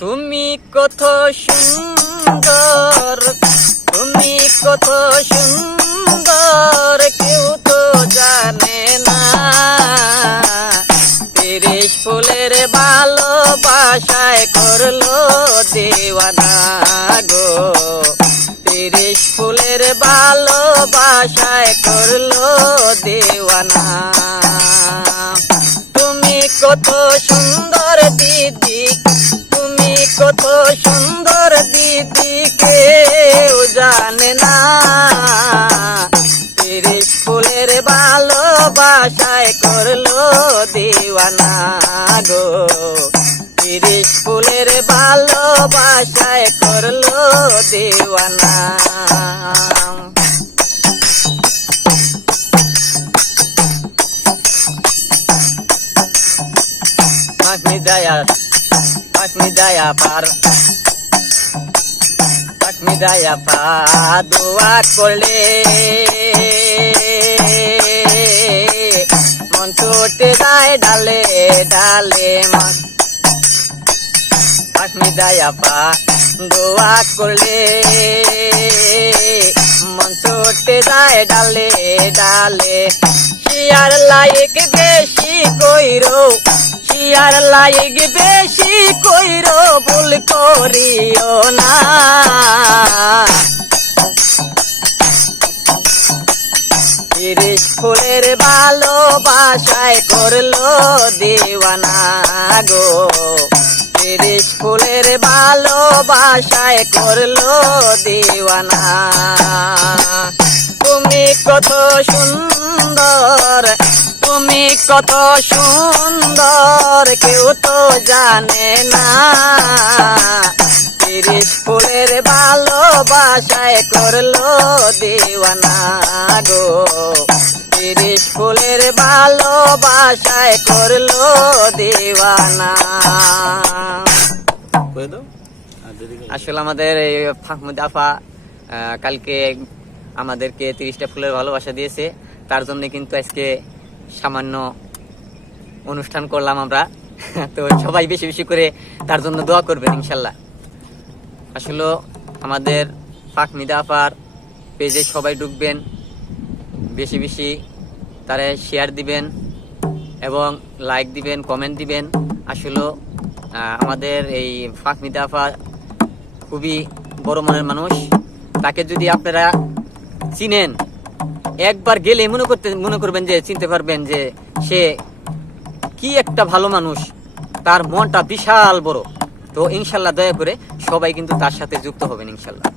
তুমি কত সুন্দর, তুমি কত সুন্দর, কেউ তো জানে না। 30 ফুলের ভালোবাসায় করলো দেওয়ানা গো। 30 ফুলের ভালোবাসায় করলো দেওয়ানা। তুমি কত সুন্দর দিদি, তুমি কত সুন্দর দিদি, কেউ জানে না। 30 ফুলের ভালোবাসায় করলো দেওয়ানা গো। 30 ফুলের ভালোবাসায় করলো দেওয়ানা। Daya par daya pa dua korle mon chote dai dale dale daya pa dua korle mon chote dai dale dale shiyar laik beshi koiro আর লাইগ বেশি কইরো ভুল করিও না। 30 ফুলের ভালোবাসায় করলো দেওয়ানা গো। 30 ফুলের ভালোবাসায় করলো দেওয়ানা। তুমি কত সুন্দর, তুমি কত সুন্দর, কেউ তো জানে না। 30 ফুলের ভালোবাসায় করলো দেওয়ানা গো। 30 ফুলের ভালোবাসায় করলো দেওয়ানা। আসলে আমাদের এই ফাহমুদ আফা কালকে আমাদেরকে 30টা ফুলের ভালোবাসা দিয়েছে, তার জন্য কিন্তু আজকে সামান্য অনুষ্ঠান করলাম আমরা। তো সবাই বেশি বেশি করে তার জন্য দোয়া করবেন ইনশাল্লাহ। আসলে আমাদের ফাহমিদা আপার পেজে সবাই ঢুকবেন, বেশি বেশি তারা শেয়ার দিবেন এবং লাইক দিবেন, কমেন্ট দিবেন। আসলে আমাদের এই ফাহমিদা আপা খুবই বড় মনের মানুষ। তাকে যদি আপনারা চিনেন, একবার গেলে মনে করবেন যে চিনতে পারবেন যে সে কি একটা ভালো মানুষ, তার মনটা বিশাল বড়। তো ইনশাল্লাহ দয়া করে সবাই কিন্তু তার সাথে যুক্ত হবেন ইনশাল্লাহ।